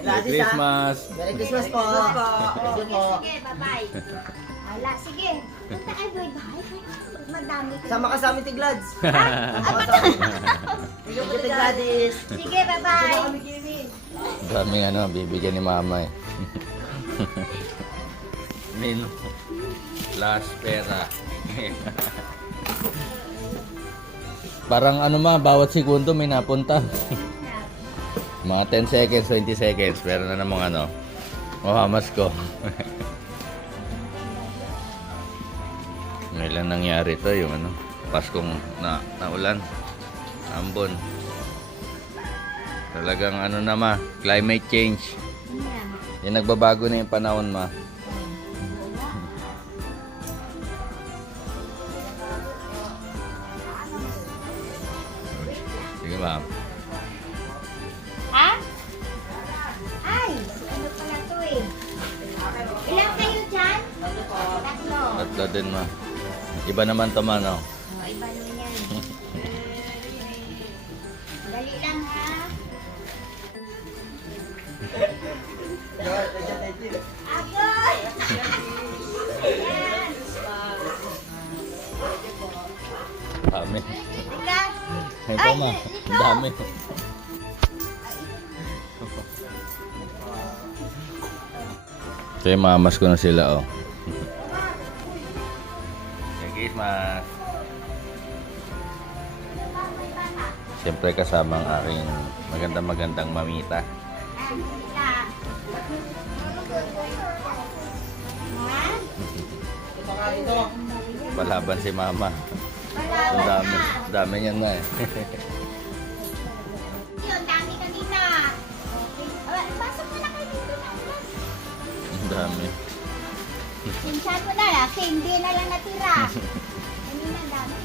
Merry Christmas. Merry Christmas po. Sige, sige, bye-bye. Ala, sige. Punta kayo doon, bahay. Madami ko. Sama ka sa amin, Tiglads. Sige, Thank you, Tigladis. sige, bye-bye. Daming ano, bibigyan ni mama eh. Menu. Last pera. Parang ano ma, bawat segundo may napunta. Mga 10 seconds, 20 seconds. Pero na namang ano, mahamas ko. Ngayon lang nangyari to yung ano, Paskong naulan. Ambon. Talagang ano na ma, climate change. Yung nagbabago na yung panahon ma. Sige ma'am. Ha? Ay, ano pala to eh. Ilang kayo dyan? Tatlo. Tatlo din ma. Iba naman to ma no. Oh, iba naman yan. Dali lang ha. Agoy! Yan. Dami. Ika. Ito ma. Ang dami. Kaya mamas ko na sila oh. Merry Christmas. Siyempre kasama ang aking magandang mamita. Ika. Ha? Palaban si mama. Ang Wala dami. na. Dami niyan na eh. Yun, dami kanina. Pasok mo na kayo dito na ulan. Ang dami. Sinsan mo na lang, hindi na lang natira. Kanina dami.